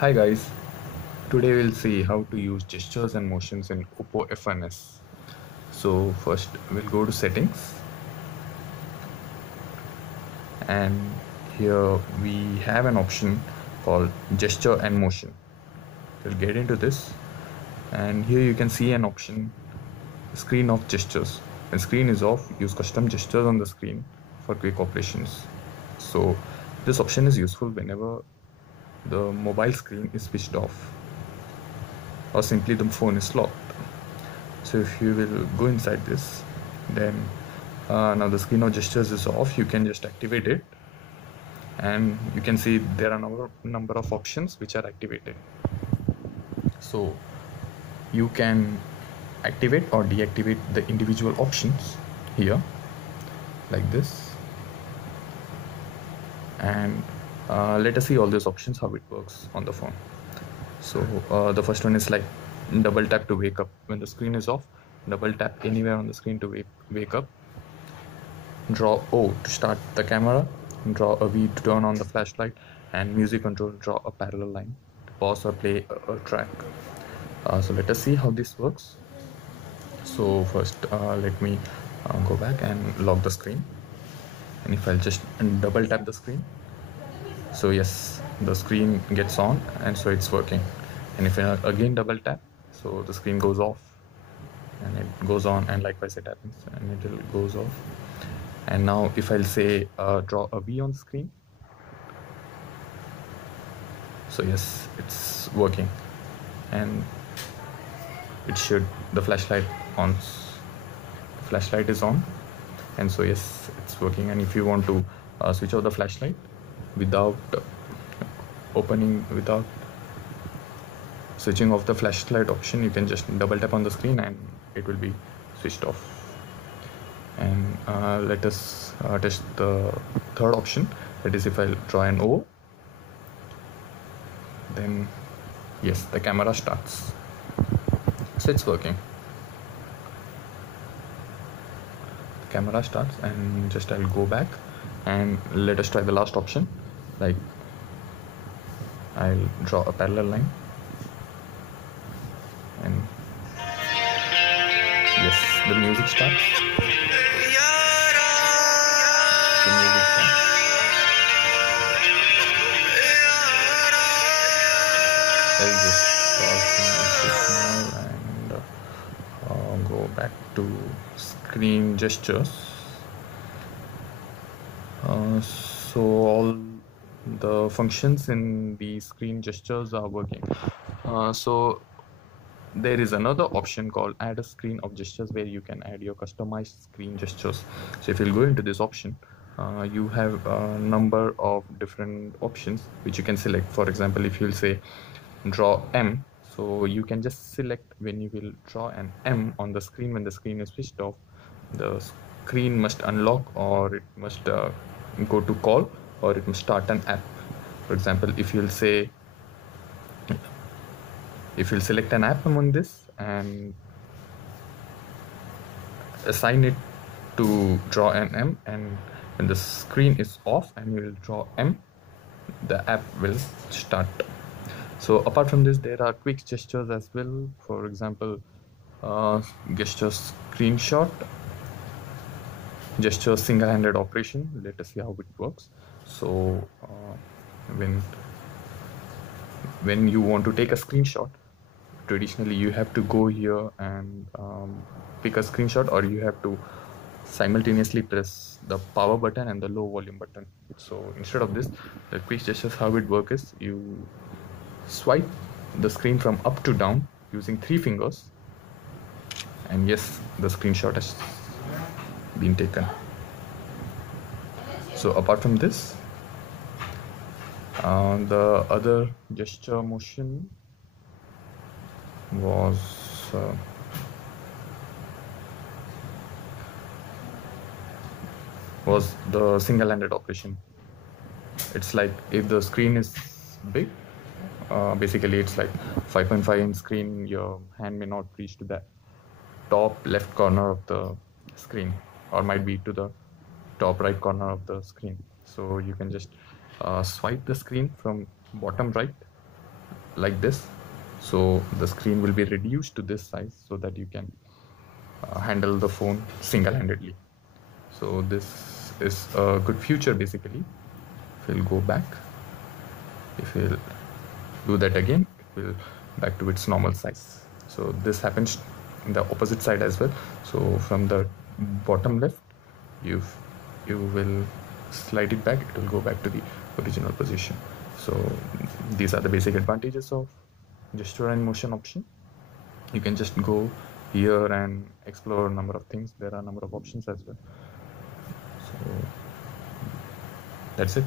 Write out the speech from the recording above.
Hi guys, today we'll see how to use gestures and motions in Oppo F1s. So first we'll go to settings, and here we have an option called gesture and motion. We'll get into this, and here you can see an option, screen off gestures. When screen is off, use custom gestures on the screen for quick operations. So this option is useful whenever the mobile screen is switched off or simply the phone is locked. So if you will go inside this, then now the screen of gestures is off. You can just activate it, and you can see there are number of options which are activated. So you can activate or deactivate the individual options here like this, and let us see all these options how it works on the phone. So the first one is like double tap to wake up when the screen is off. Double tap anywhere on the screen to wake up. Draw O to start the camera, draw a V to turn on the flashlight, and music control, draw a parallel line to pause or play a track. So let us see how this works. So first let me go back and lock the screen, and if I'll just double tap the screen, so yes, the screen gets on, and so it's working. And if I again double tap, so the screen goes off and it goes on, and likewise it happens and it goes off. And now if I'll say draw a V on the screen, so yes, it's working, and it should, the flashlight is on, and so yes, it's working. And if you want to switch off the flashlight without without switching off the flashlight option, you can just double tap on the screen and it will be switched off. And let us test the third option, that is if I draw an O, then yes, the camera starts, so it's working. The camera starts, and just I'll go back and let us try the last option, like I'll draw a parallel line, and yes, the music starts. The music starts. I'll just pause now and go back to screen gestures. So all the functions in the screen gestures are working. So there is another option called add a screen of gestures, where you can add your customized screen gestures. So if you'll go into this option, you have a number of different options which you can select. For example, if you'll say draw M, so you can just select when you will draw an M on the screen. When the screen is switched off, the screen must unlock, or it must go to call, or it must start an app. For example, if you'll select an app among this and assign it to draw an M, and when the screen is off and you will draw M, the app will start. So apart from this, there are quick gestures as well. For example, gesture screenshot, gesture single-handed operation. Let us see how it works. So when you want to take a screenshot, traditionally you have to go here and pick a screenshot, or you have to simultaneously press the power button and the low volume button. So instead of this, the quick gestures, how it works is you swipe the screen from up to down using 3 fingers, and yes, the screenshot has been taken. So apart from this, the other gesture motion was the single-handed operation. It's like if the screen is big, basically it's like 5.5-inch screen, your hand may not reach to the top left corner of the screen, or might be to the top right corner of the screen. So you can just swipe the screen from bottom right like this, so the screen will be reduced to this size so that you can handle the phone single-handedly. So this is a good feature basically. If we'll go back, if we'll do that again, it will back to its normal size. So this happens in the opposite side as well. So from the bottom left, you will slide it back, it will go back to the original position. So these are the basic advantages of gesture and motion option. You can just go here and explore a number of things. There are a number of options as well. So that's it.